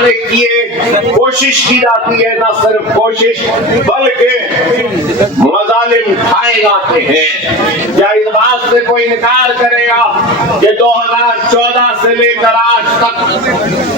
बढ़ाने की कोशिश की जाती है, न सिर्फ कोशिश बल्कि मजालिम उठाए जाते हैं। क्या इस बात से कोई इनकार करेगा कि 2014 से लेकर आज तक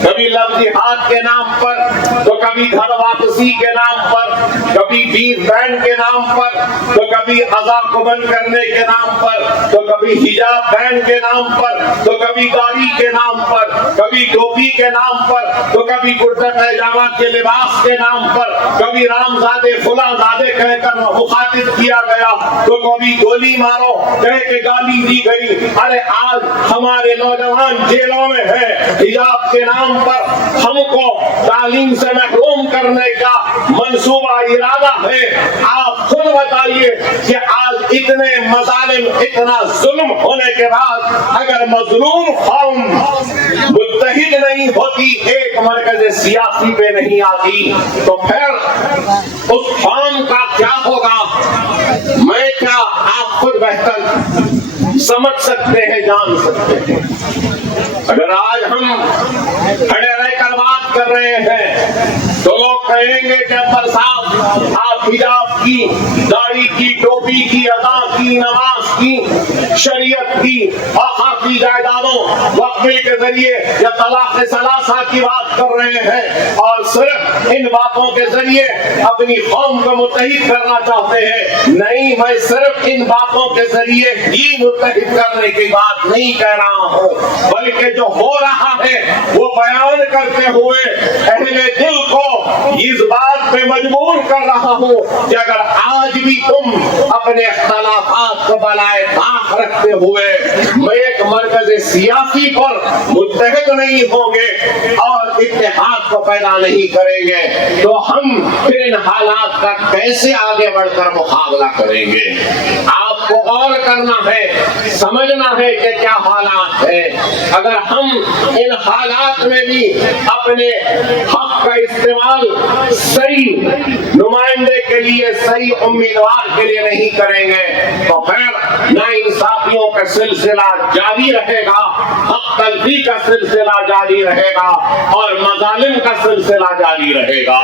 कभी लव जिहाद के नाम पर, तो कभी घर वापसी के नाम पर, कभी बीफ बैन के नाम पर, तो कभी अज़ा को बंद करने के नाम पर, तो कभी हिजाब बैन के नाम पर, तो कभी गाड़ी के नाम पर, कभी टोपी के नाम पर, तो कभी कुर्ता पैजामा के लिबास के नाम पर, कभी रामजादे फुलाजादे कहकर मुखातिब किया गया, तो कभी गोली मारो कह के गाली दी गई। अरे आज हमारे नौजवान जेलों में है, हिजाब के नाम पर हमको तालीम से महरूम करने का मंसूबा इरादा है। आप खुद बताइए कि आज इतने मजालिम, इतना जुल्म होने के बाद अगर मजलूम कौम मुत्तहिद नहीं होती, एक मरकज़ सियासी पे नहीं आती, तो फिर उस कौम का क्या होगा? मैं क्या, आप खुद बेहतर समझ सकते हैं, जान सकते हैं। अगर आज हम खड़े रहकर बात कर रहे हैं तो लोग कहेंगे कि अब्बास साहब आप हिजाब की, दाढ़ी की, टोपी की, अदा की, नमाज की, शरीयत की, आखा की जायदादों, वक्फे के जरिए या तलाक सलासा की बात कर रहे हैं और सिर्फ इन बातों के जरिए अपनी कौम को मुत्तहिद करना चाहते हैं। नहीं, मैं सिर्फ इन बातों के जरिए ही मुत्तहिद करने की बात नहीं कह रहा हूँ, बल्कि जो हो रहा है वो बयान करते हुए अहले दिल को इस बात पे मजबूर कर रहा हूँ कि अगर आज भी तुम अपने इख्तिलाफात को बनाए ताक रखते हुए एक मरकज़ सियासी पर मुत्तहिद नहीं होंगे और इत्तेहाद को पैदा नहीं करेंगे, तो हम फिर इन हालात का कैसे आगे बढ़कर मुकाबला करेंगे? आपको गौर करना है, समझना है कि क्या हालात है। अगर हम इन हालात में भी अपने हक का इस्तेमाल सही नुमाइंदे के लिए, सही उम्मीदवार के लिए नहीं करेंगे, तो फिर नाइंसाफियों का सिलसिला जारी रहेगा, हक तलफी का सिलसिला जारी रहेगा और मजालिम का सिलसिला जारी रहेगा।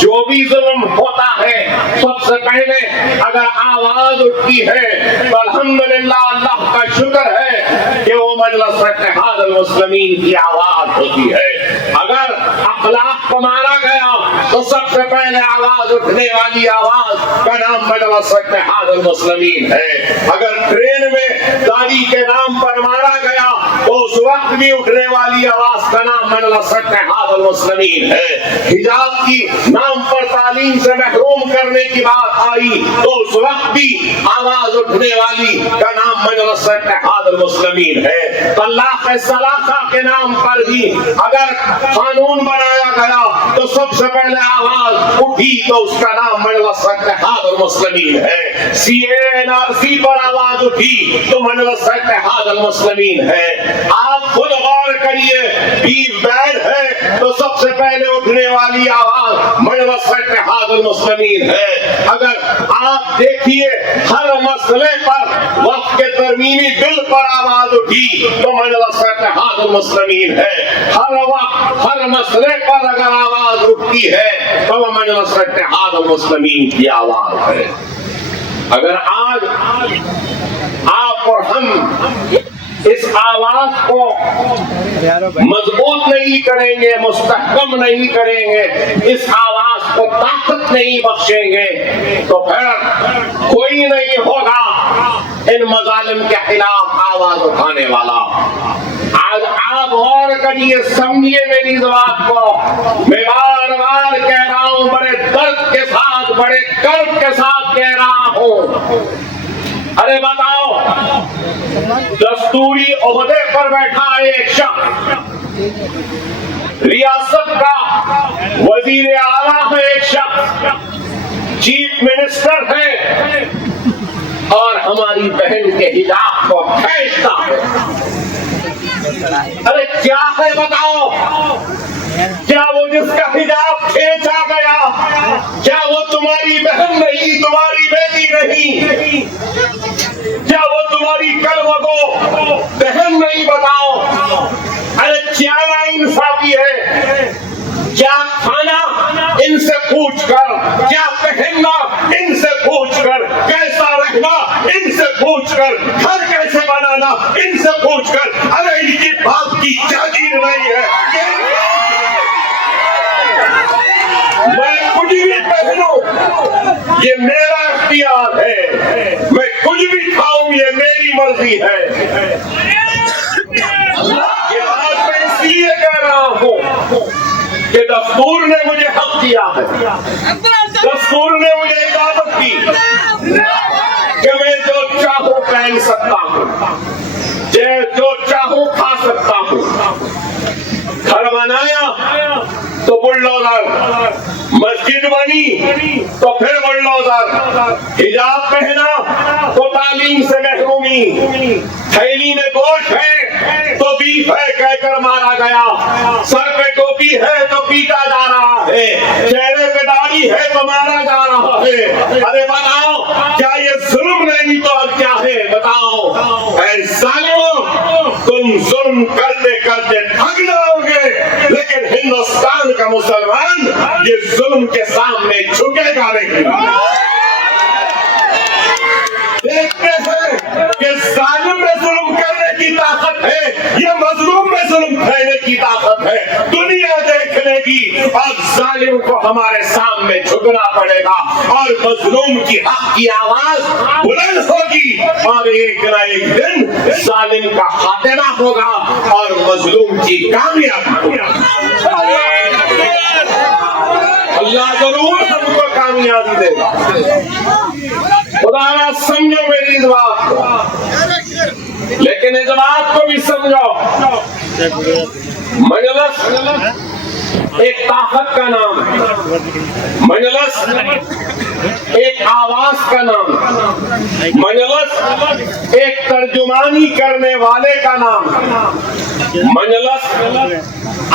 जो भी जुल्म होता है, सबसे पहले अगर आवाज उठती है तो अल्हम्दुलिल्लाह, अल्लाह का शुक्र है कि वो मजलिस इत्तेहाद अल-मुस्लिमीन की आवाज होती है। अगर अखलाक को मारा गया तो सबसे पहले आवाज उठने वाली आवाज का नाम मजलिस इत्तेहाद अल-मुस्लिमीन है। अगर ट्रेन में दाढ़ी के नाम पर मारा गया तो उस वक्त भी उठने वाली आवाज का नाम मजलिस इत्तेहाद अल-मुस्लिमीन है। हिजाब की नाम पर तालीम से महरूम करने की बात आई तो उस वक्त भी आवाज उठने वाली का नाम मजलिस इत्तेहाद अल-मुस्लिमीन है। तलाक सलासा के नाम पर भी अगर कानून बनाया गया तो सबसे पहले आवाज उठी तो उसका नाम मजलिस इत्तेहाद अल-मुस्लिमीन है। CA/NRC पर आवाज उठी तो मजलिस इत्तेहाद अल-मुस्लिमीन है। आप खुद गौर करिए, बीफ बैन है तो सबसे पहले उठने वाली आवाज मजलिस इत्तेहाद अल-मुस्लिमीन है। अगर आप देखिए, हर मसले पर वक्फ के तरमीमी बिल पर आवाज उठी तो मजलिस इत्तेहाद अल-मुस्लिमीन है। हर वक्त हर मसले पर अगर आवाज उठती है तो वह मजलिस इत्तेहाद अल-मुस्लिमीन की आवाज है। अगर आज आप और हम इस आवाज को मजबूत नहीं करेंगे, मुस्तहकम नहीं करेंगे, इस आवाज को ताकत नहीं बख्शेंगे, तो फिर कोई नहीं होगा इन मजालिम के खिलाफ आवाज उठाने वाला। आज आप गौर करिए, समझिए मेरी इस बात को। मैं बार बार कह रहा हूं, बड़े दर्द के साथ, बड़े कर्ब के साथ कह रहा हूं। अरे बताओ, दस्तूरी ओहदे पर बैठा एक शख्स, रियासत का वजीर आला है एक शख्स, चीफ मिनिस्टर है और हमारी बहन के हिजाब को खींचता है। अरे क्या है बताओ? क्या वो जिसका हिजाब खींचा गया, क्या वो तुम्हारी बहन नहीं, तुम्हारी बेटी नहीं? क्या वो तुम्हारी कलवगो बहन नहीं? बताओ। अरे क्या नाइंसाफी है। इनसे पूछकर, अरे इनकी बाप की जागीर नहीं है, मैं कुछ भी पहनूं ये मेरा इख्तियार है, मैं कुछ भी खाऊं ये मेरी मर्जी है। ये बात मैं इसलिए कह रहा हूं कि दस्तूर ने मुझे हक दिया है, दस्तूर ने मुझे इजाजत दी कि मैं जो चाहूं पहन सकता हूं, जो चाहूं खा सकता हूं। घर बनाया तो बुलडोजर, मस्जिद बनी तो फिर बुलडोजर, हिजाब पहना तो तालीम से महरूमी, थैली में गोश्त है तो बीफ है कहकर मारा गया, सर पे टोपी है तो पीटा जा रहा है, चेहरे पे दाढ़ी है तो मारा जा रहा है। अरे बताओ, क्या ये जुल्म नहीं तो अब क्या है? बताओ ऐ जालिमों, तुम जुल्म करते करते थक जाओगे, लेकिन हिंदुस्तान का मुसलमान ये जुल्म के सामने झुकेगा नहीं। देखते हैं कि जालिम में जुल्म करने की ताकत है या मजलूम में जुल्म करने की ताकत है, दुनिया देख लेगी और जालिम को हमारे सामने झुकना पड़ेगा और मजलूम की हक की आवाज बुलंद होगी और एक न एक दिन जालिम का खात्मा होगा और मजलूम की कामयाबी। अल्लाह जरूर हमको कामयाबी देगा। खुदा ना समझो मेरी इस बात को, लेकिन इस बात को भी समझो, मजलिस एक ताकत का नाम है, मजलिस एक आवाज का नाम है, मजलिस एक तर्जुमानी करने वाले का नाम है, मजलिस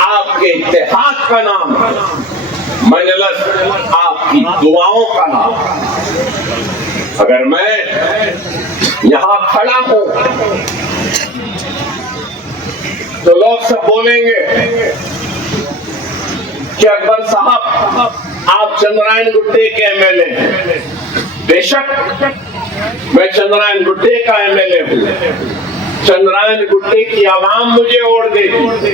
आपके इत्तेहाद का नाम है, मजलिस आपकी दुआओं का नाम है। अगर मैं यहाँ खड़ा हूं तो लोग सब बोलेंगे कि अकबर साहब आप चंद्रायन गुट्टे के एमएलए हैं। बेशक मैं चंद्रायन गुट्टे का एमएलए हूं, चंद्रायन गुट्टे की आवाम मुझे वोट देती,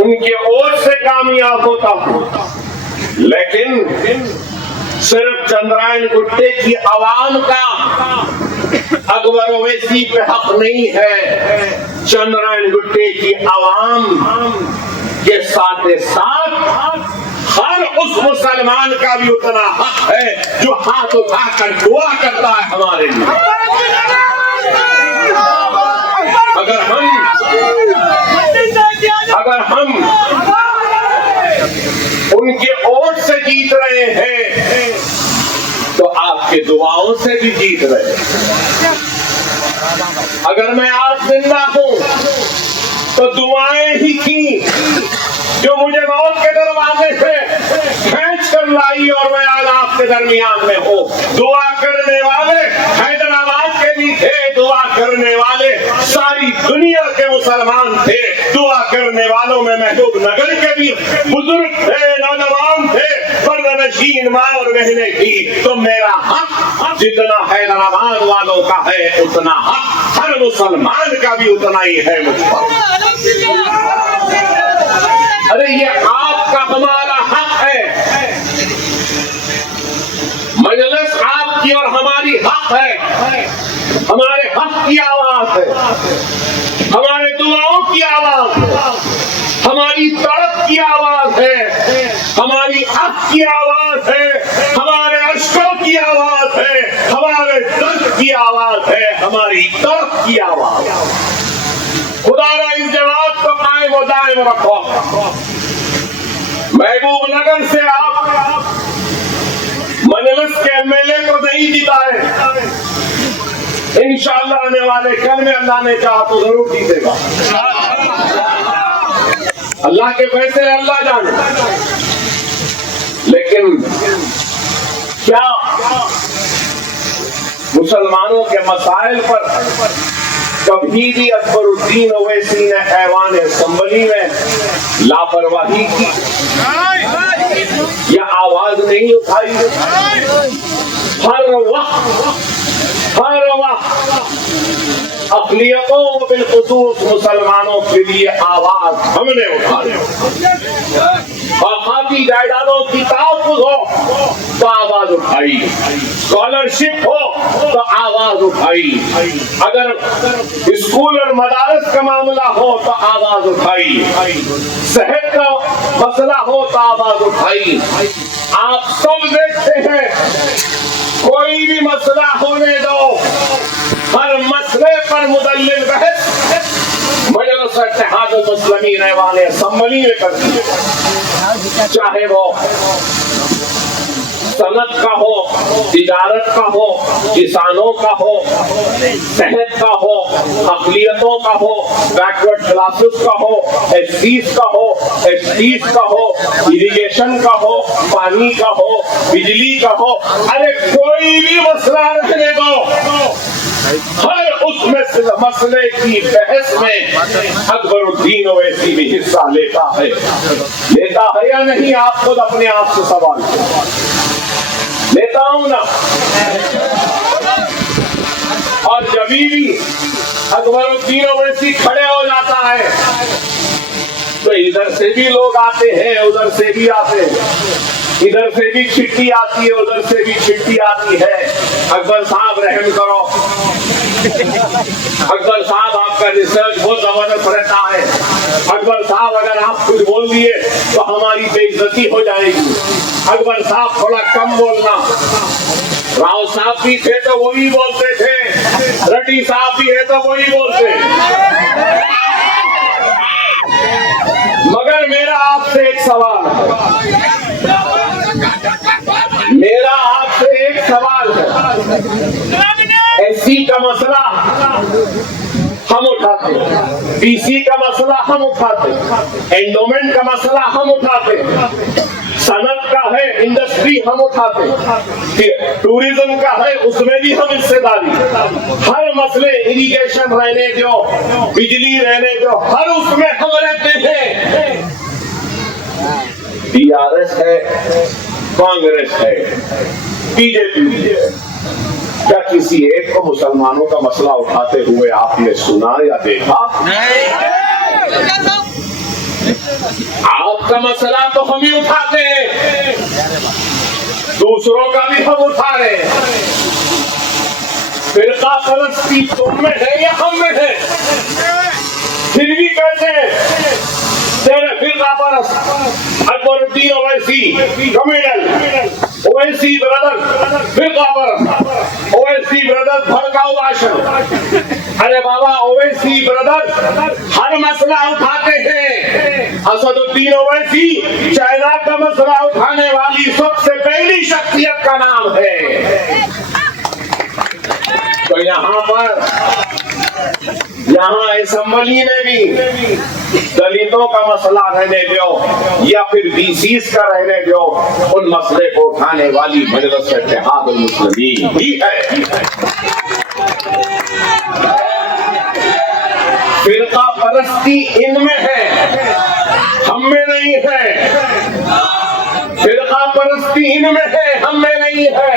उनके वोट से कामयाब होता हूं, लेकिन सिर्फ चंद्रायन गुट्टे की आवाम का अकबर ओवैसी पे हक नहीं है, चंद्रायन गुट्टे की आवाम के साथ साथ हर उस मुसलमान का भी उतना हक है जो हाथ उठाकर दुआ करता है हमारे लिए। अगर हम उनके वोट से जीत रहे हैं तो आपके दुआओं से भी जीत रहे हैं। अगर मैं आज जिंदा हूं तो दुआएं ही थी जो मुझे मौत के दरवाजे से खींच कर लाई और मैं आज आपके दरमियान में हूँ। दुआ करने वाले हैदराबाद के भी थे, दुआ करने वाले सारी दुनिया के मुसलमान थे, दुआ करने वालों में महबूब नगर के भी बुजुर्ग थे, नौजवान थे, पर्दनशीन माँ और बहनें थी। तो मेरा हक जितना हैदराबाद वालों का है उतना हक हर मुसलमान का भी उतना ही है मुझ पर। अरे ये आपका हमारा हक है, मजलिस आपकी और हमारी हक है, हमारे हक की आवाज है, हमारे दुआओं की आवाज है, हमारी तड़प की आवाज है, हमारी हक की आवाज है, हमारे अश्कों की आवाज है, हमारे दर्द की आवाज है, हमारी तड़प की आवाज। खुदारा इस जवाब को कायम व दायम रखो। महबूब नगर से आप मजलिस के एमएलए को नहीं जिताए, इंशाअल्लाह आने वाले कल में अल्लाह ने चाहा तो जरूर जीतेगा। अल्लाह के फैसले अल्लाह जाने, लेकिन क्या मुसलमानों के मसाइल पर कभी भी अकबरुद्दीन ओवैसी ने ऐवान असम्बली में लापरवाही की या आवाज नहीं उठाई? हर वक्त अक़लियतों व बिलख़ुसूस मुसलमानों के लिए आवाज हमने उठाई। और खाकी जायदादों की तहफ़्फ़ुज़ हो तो आवाज उठाई, स्कॉलरशिप हो तो आवाज उठाई, अगर स्कूल और मदारस का मामला हो तो आवाज उठाई, सेहत का मसला हो तो आवाज उठाई। आप सब देखते हैं, कोई भी मसला होने दो, हर मसले पर मुदल्लिल बहस मजलिस इत्तेहादुल मुस्लिमीन वाले असम्बली में करती है, चाहे वो सनत का हो, तिजारत का हो, किसानों का हो, सेहत का हो, अक़लियतों का हो, बैकवर्ड क्लासेस का हो, एससीज का हो, एसटीज का हो, इरिगेशन का हो, पानी का हो, बिजली का हो, अरे कोई भी मसला रहने दो, हर उस मसले की बहस में अकबरुद्दीन ओवैसी भी हिस्सा लेता है या नहीं? आप खुद अपने आप से सवाल लेता हूं ना। और जब भी अकबरुद्दीन ओवैसी खड़े हो जाता है तो इधर से भी लोग आते हैं, उधर से भी आते हैं, इधर से भी चिट्ठी आती है, उधर से भी चिट्ठी आती है। अकबर साहब रहम करो, अकबर साहब आपका रिसर्च बहुत जबरदस्त रहता है, अकबर साहब अगर आप कुछ बोल दिए तो हमारी बेइज्जती हो जाएगी, अकबर साहब थोड़ा कम बोलना। राव साहब भी थे तो वही बोलते थे, रेड्डी साहब भी है तो वही बोलते। मगर मेरा आपसे एक सवाल है, मेरा आपसे एक सवाल है, एससी का मसला हम उठाते, बीसी का मसला हम उठाते, एंडोमेंट का मसला हम उठाते, सनत का है, इंडस्ट्री हम उठाते, टूरिज्म का है, उसमें भी हम हिस्सेदारी, हर मसले, इरिगेशन रहने दो, बिजली रहने दो, हर उसमें हम रहते हैं। टीआरएस है, कांग्रेस है, बीजेपी है, क्या किसी एक को मुसलमानों का मसला उठाते हुए आपने सुना या देखा? आपका मसला तो हम ही उठाते हैं, दूसरों का भी हम उठा रहे हैं। फिरका परस्ती तुम में है या हम में है? फिर भी कहते हैं तेरे फिरका परस्त अकबरुद्दीन ओवैसी कम्युनल, ओवैसी ब्रदर्स फिरका परस्त, ओवैसी ब्रदर्स भड़काऊ भाषण। अरे बाबा, ओवैसी ब्रदर्स हर मसला उठाते हैं। असदुद्दीन ओवैसी चाइना का मसला उठाने वाली सबसे पहली शख्सियत का नाम है। तो यहाँ असम्बली में भी दलितों का मसला रहने दो या फिर बीसीस का रहने दो, उन मसले को उठाने वाली मजलिस इत्तेहादुल मुस्लिमीन ही है। फिरका परस्ती इनमें है, हम में नहीं है। फिरका परस्ती इनमें है, हम में नहीं है।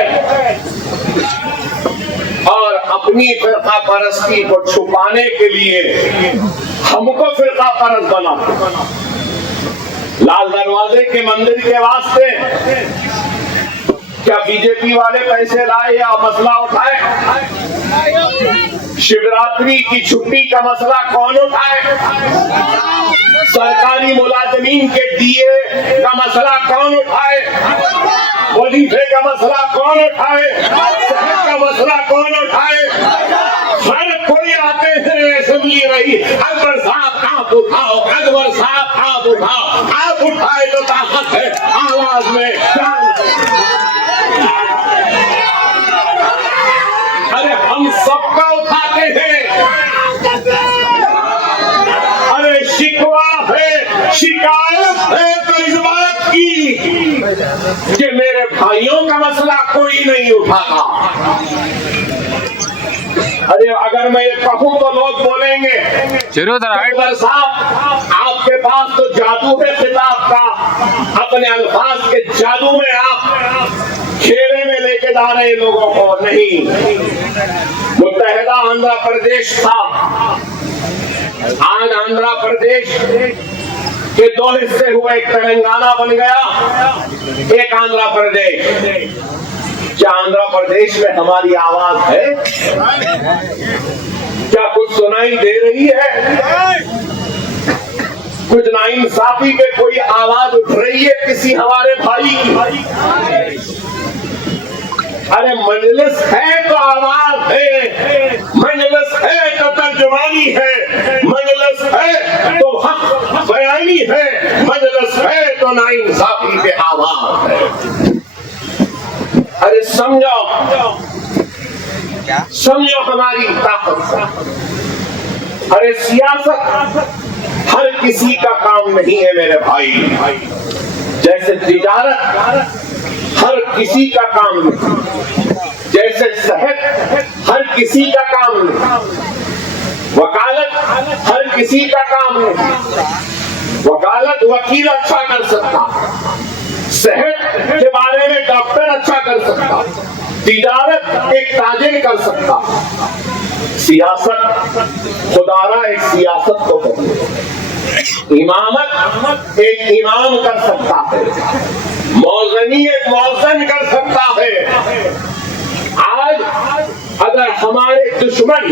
और अपनी फिरका परस्ती को छुपाने के लिए हमको फिरका परस्त बना। लाल दरवाजे के मंदिर के वास्ते क्या बीजेपी वाले पैसे लाए या मसला उठाए? शिवरात्रि की छुट्टी का मसला कौन उठाए? सरकारी मुलाजमीन के डीए का मसला कौन उठाए? वजीफे का मसला कौन उठाए? सेहत का मसला कौन उठाए? हर कोई आते हैं, असेंबली रही, अकबर साहब आप उठाओ, अकबर साहब आप उठाओ, आप उठाए तो ताकत है आवाज में। अरे हम सबका उठाते हैं। अरे शिकवा है, शिकायत है तो इस बात की कि मेरे भाइयों का मसला कोई नहीं उठाता। अरे अगर मैं ये कहूँ तो लोग बोलेंगे अकबर साहब आपके पास तो जादू है खिताब का, अपने अल्फाज के जादू में आप खेले में लेके जा रहे लोगों को। नहीं, मुत्तहिदा आंध्र प्रदेश था। आज आंध्र प्रदेश के दो हिस्से हुए, एक तेलंगाना बन गया, एक आंध्र प्रदेश। क्या आंध्र प्रदेश में हमारी आवाज है? क्या कुछ सुनाई दे रही है? कुछ नाइंसाफी पे कोई आवाज उठ रही है किसी हमारे भाई की? अरे मजलिस है तो आवाज है, मजलिस है तो तर्जुमानी है, मजलिस है तो हक बयानी है, मजलिस है तो नाइंसाफी पे आवाज है। अरे समझो, समझो हमारी ताकत। अरे सियासत हर किसी का काम नहीं है मेरे भाई। जैसे तिजारत हर किसी का काम नहीं, जैसे सेहत हर किसी का काम नहीं, वकालत हर किसी का काम नहीं। वकालत वकील अच्छा कर सकता, सेहत के बारे में डॉक्टर अच्छा कर सकता, तिजारत एक ताजिर कर सकता, सियासत खुदारा एक सियासत को करती, इमामत एक इमाम कर सकता है, मौजनी एक मौजन कर सकता है। आज अगर हमारे दुश्मन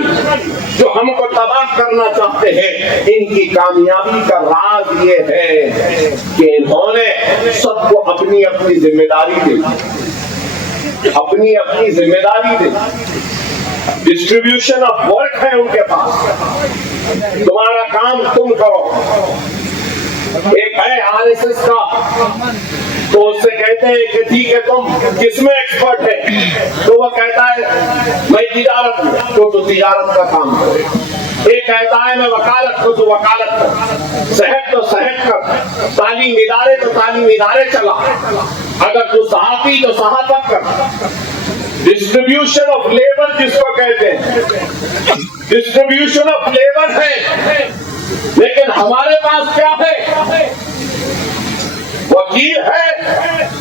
जो हमको तबाह करना चाहते हैं, इनकी कामयाबी का राज ये है कि इन्होंने सबको अपनी अपनी जिम्मेदारी दी, अपनी अपनी जिम्मेदारी दी। डिस्ट्रीब्यूशन ऑफ वर्क है उनके पास, तुम्हारा काम तुम करो। एक है आरएसएस का, तो उससे कहते हैं कि ठीक है तुम किसमें एक्सपर्ट है, तो वो कहता है मैं तिजारत में, तो तिजारत का काम करे। एक कहता है मैं वकालत, तो वकालत कर, सेहत तो सेहत कर, तालीम इदारे तो तालीम इदारे चला, अगर तू सहाफी तो सहाफत कर। डिस्ट्रीब्यूशन ऑफ लेबर जिसको कहते हैं, डिस्ट्रीब्यूशन ऑफ लेबर है। लेकिन हमारे पास क्या है? वकील है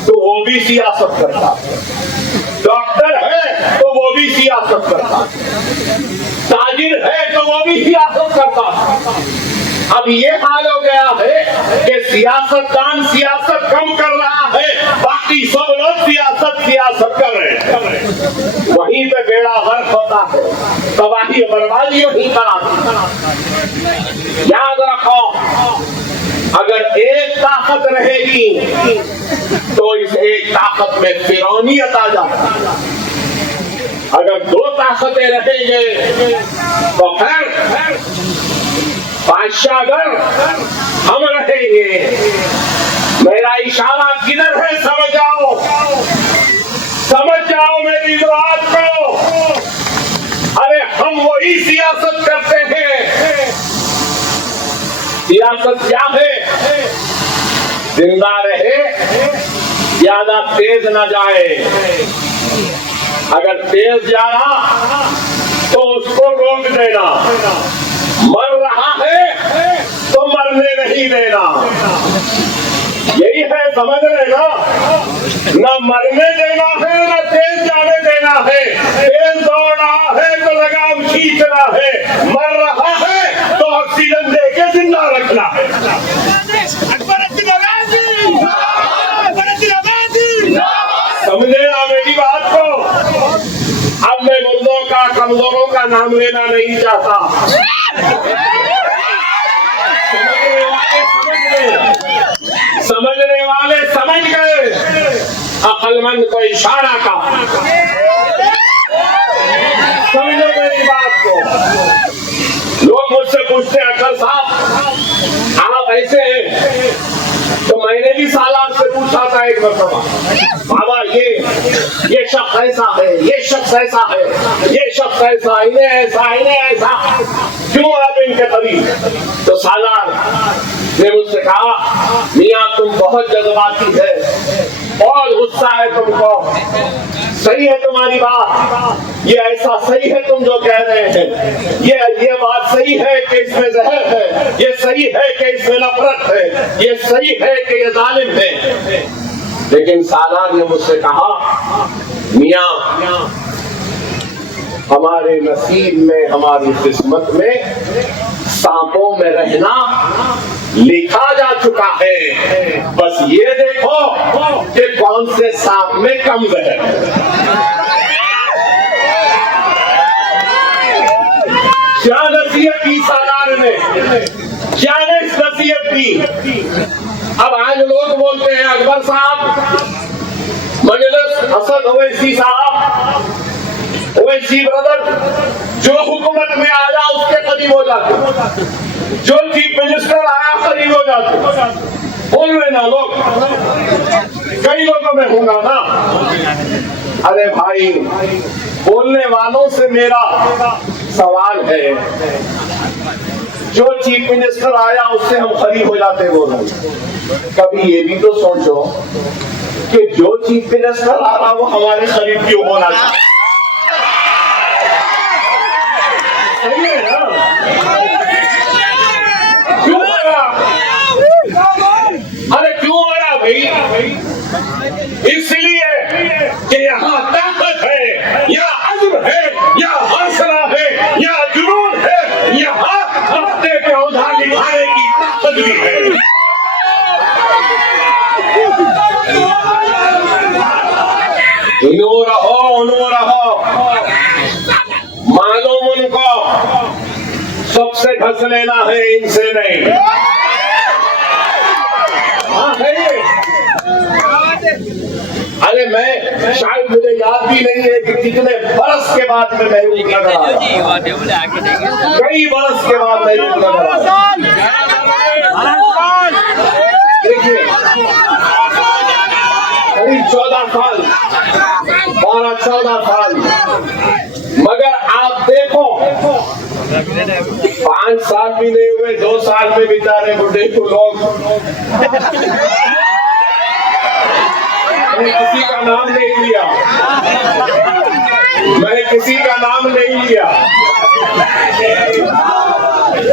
तो वो भी सियासत करता, डॉक्टर है तो वो भी सियासत करता, ताजिर है तो वो भी सियासत करता। अब ये हाल हो गया है कि सियासतदान सियासत कम कर रहा है, बाकी सब लोग सियासत कर रहे हैं। वहीं पे बेड़ा गर्क होता है, तबाही बर्बादी वहीं पर आती। याद रखो, अगर एक ताकत रहेगी तो इस एक ताकत में फिरौनियत आ जाती, अगर दो ताकतें रहेंगे तो फिर बादशाहगर हम रहेंगे। मेरा इशारा किधर है समझ जाओ, समझ जाओ मेरी बात को। अरे हम वही सियासत करते हैं। सियासत क्या है? जिंदा रहे, ज्यादा तेज ना जाए। अगर तेज जा रहा तो उसको रोक देना, मर रहा है तो मरने नहीं देना। यही है, समझ रहे ना? ना मरने देना है, ना तेज जाने देना है। तेज दौड़ रहा है तो लगाम खींचना है, मर रहा है तो ऑक्सीजन देके जिंदा रखना है। समझे ना मेरी बात को? अब मैं मुर्दों का, कमजोरों का नाम लेना नहीं चाहता। समझने वाले समझ गए, अक्लमंद को इशारा का। समझो मेरी बात को। लोग मुझसे पूछते हैं अकल साहब आप ऐसे हैं, तो मैंने भी सालार से पूछा था एक मरतबा, बाबा ये शख्स ऐसा है, ये शख्स ऐसा है, ये शख्स ऐसा, इन्हें ऐसा, इन्हें ऐसा, क्यों आप इनके करीब? तो सालार ने मुझसे कहा मियाँ तुम बहुत जज्बाती है, बहुत गुस्सा है तुमको। सही है तुम्हारी बात, ये ऐसा सही है तुम जो कह रहे हैं, ये बात सही है कि इसमें जहर है, ये सही है कि इसमें नफरत है, ये सही है कि ये जालिम है। लेकिन सालार ने मुझसे कहा मियाँ हमारे नसीब में, हमारी किस्मत में सांपों में रहना लिखा जा चुका है। बस ये देखो कि कौन से सांप में कम जहर है। क्या नसीहत की सरकार ने, क्या नसीहत की। अब आज लोग बोलते हैं अकबर साहब, मजलिस असद ओवैसी साहब, ओवैसी ब्रदर, जो हुकूमत में आया उसके करीब हो जाते, जो चीफ मिनिस्टर आया करीब हो जाते। बोल रहे ना लोग, कई लोगों में होगा ना। अरे भाई, बोलने वालों से मेरा सवाल है, जो चीफ मिनिस्टर आया उससे हम करीब हो जाते बोलो। कभी ये भी तो सोचो कि जो चीफ मिनिस्टर आ रहा वो हमारे करीब क्यों होना चाहिए। सही है ना? क्यों आ रहा? अरे क्यों आ रहा भाई? इसलिए कि यहाँ ताकत है, या अज़्म है, या हौसला है, या जुनून है, यहाँ अपने पे उधार निभाने की ताकत भी है। नो रहो, मालूम उनको सबसे ढस लेना है, इनसे नहीं। हाँ है। अरे मैं शायद मुझे याद भी नहीं है कि कितने बरस के बाद में मैं नजर आया, कई बरस के बाद मैं नजर आया। देखिए करीब 14 साल, 12-14 साल, मगर आप देखो 5 साल भी नहीं हुए, 2 साल में बेचारे बुढ़े को लोग, मैं किसी का नाम नहीं लिया, मैं किसी का नाम नहीं लिया,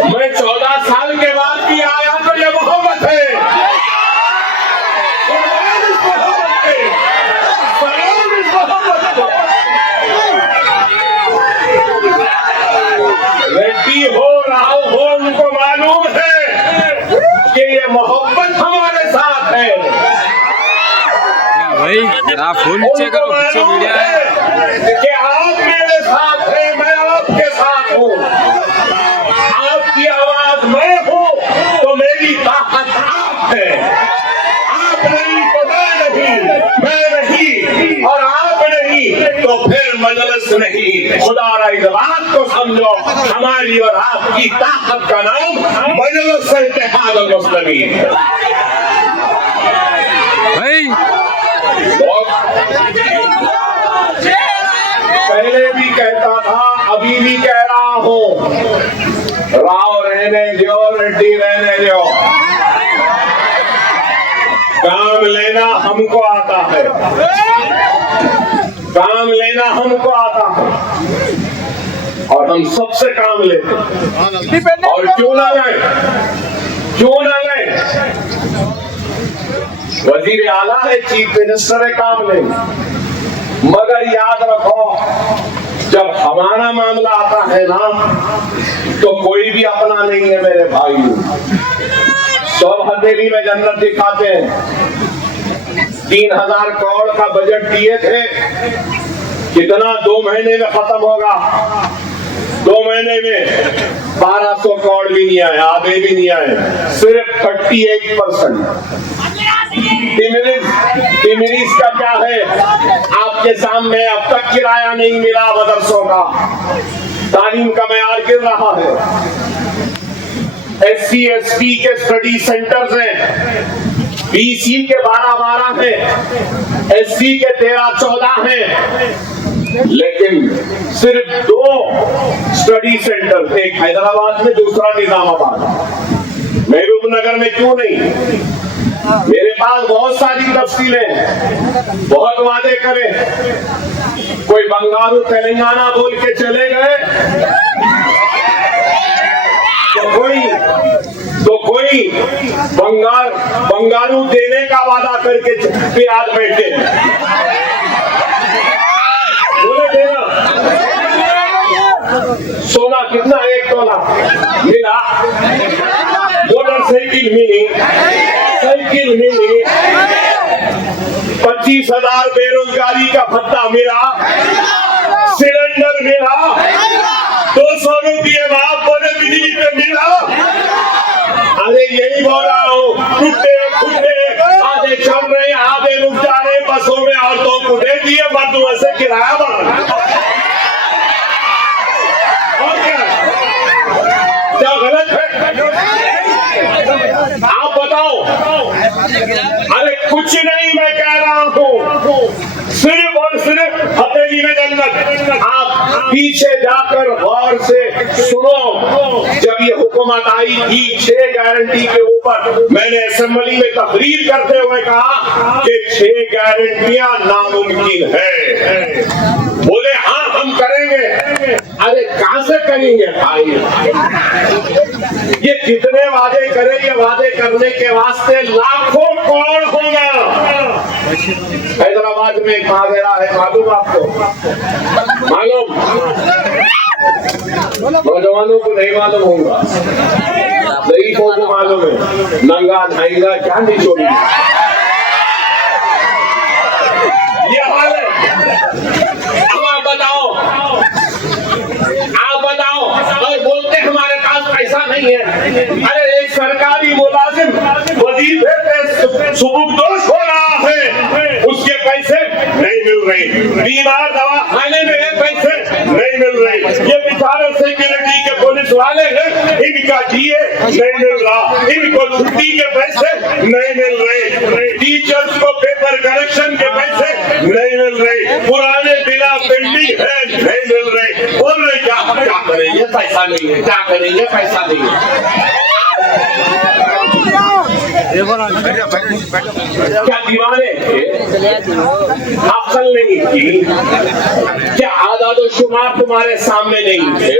मैं 14 साल के बाद भी आया तो ये मोहब्बत है। रेड्डी हो राव हो, उनको मालूम है कि ये मोहब्बत हमारे साथ है। भाई आप फोन नीचे करो, पीछे मीडिया है कि आप मेरे साथ हैं, मैं आपके साथ हूँ। आपकी आवाज मैं हूँ तो मेरी ताकत आप है। आप नहीं तो मैं नहीं, और आप नहीं तो फिर मजलिस नहीं। खुदा रा इस बात को समझो, हमारी और आपकी ताकत का नाम मजलिस इत्तेहाद मुस्लिमीन। भाई पहले भी कहता था, अभी भी कह रहा हूँ, राव रहने दो, रेड्डी रहने दो, काम लेना हमको आता है, काम लेना हमको आता है, और हम सबसे काम लेते हैं। और क्यों ना लें, क्यों ना लें? वजीर आला है, चीफ मिनिस्टर है, काम लें। मगर याद रखो, जब हमारा मामला आता है ना, तो कोई भी अपना नहीं है मेरे भाई। सब हथेली में जन्नत दिखाते हैं। 3000 करोड़ का बजट दिए थे, कितना 2 महीने में खत्म होगा। 2 महीने में 1200 करोड़ भी नहीं आए, आधे भी नहीं आए, सिर्फ 38%। तिमिरिस का क्या है आपके सामने? अब तक किराया नहीं मिला मदरसों का, तालीम का मयार गिर रहा है। SC ST के स्टडी सेंटर्स हैं, BC के 12-12 हैं, SC के 13-14 हैं, लेकिन सिर्फ 2 स्टडी सेंटर, एक हैदराबाद में, दूसरा निजामाबाद। महबूब नगर में क्यों नहीं? मेरे पास बहुत सारी तफसीलें, बहुत वादे करे, कोई बंगारू तेलंगाना बोल के चले गए, तो कोई बंगारू देने का वादा करके फिर आज बैठे बोले देना। मिला, मोटरसाइकिल मिली, साइकिल मिली, 25,000 बेरोजगारी का भत्ता मिला, सिलेंडर मिला, 200 रुपये माफ होने बिजली पे मिला। अरे यही बोल रहा हूँ, टूटे फूटे आधे चल रहे, आधे रुक जा रहे, बसों में औरतों को दे दिए, मर्दों से किराया बढ़ रहा। और क्या गलत है? आप बताओ। अरे कुछ नहीं मैं कह रहा हूँ, सिर्फ और सिर्फ हथेली में जन्नत। आप पीछे जाकर गौर से सुनो, जब ये हुकूमत आई थी 6 गारंटी के ऊपर, मैंने असेंबली में तकरीर करते हुए कहा कि 6 गारंटियां नामुमकिन है। बोले हाँ हम करेंगे। अरे कहां से करेंगे भाई? ये कितने वादे करे, ये वादे करने के वास्ते लाखों करोड़ होगा। हैदराबाद में एक मावेरा है, मालूम आपको? मालूम? नौजवानों को नहीं मालूम होगा, गरीबों को मालूम है। नंगा नाइंगा क्या नहीं छोड़ी, ये हाल है। आप बताओ, आप बताओ। और बोलते हमारे पास पैसा नहीं है। अरे एक सरकारी मुलाजिम वजीफे पे सुबुकदोश हो रहा है, उसके पैसे नहीं मिल रहे। बीमार दवा खाने में पैसे नहीं मिल रहे। ये बेचारे सिक्योरिटी के पुलिस वाले हैं, इनका डीए नहीं मिल रहा, इनको छुट्टी के पैसे नहीं मिल रहे, टीचर्स को पेपर करेक्शन के पैसे नहीं मिल रहे, पुराने बिना पेंडिंग है नहीं मिल रहे। बोल रहे क्या करेंगे, पैसा नहीं है, क्या करेंगे, पैसा नहीं है। क्या दीवाने थे? अक्ल नहीं थी क्या? आदाद शुमार तुम्हारे सामने नहीं थे,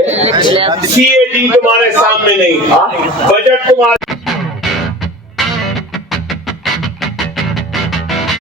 CAG तुम्हारे सामने नहीं था, बजट तुम्हारे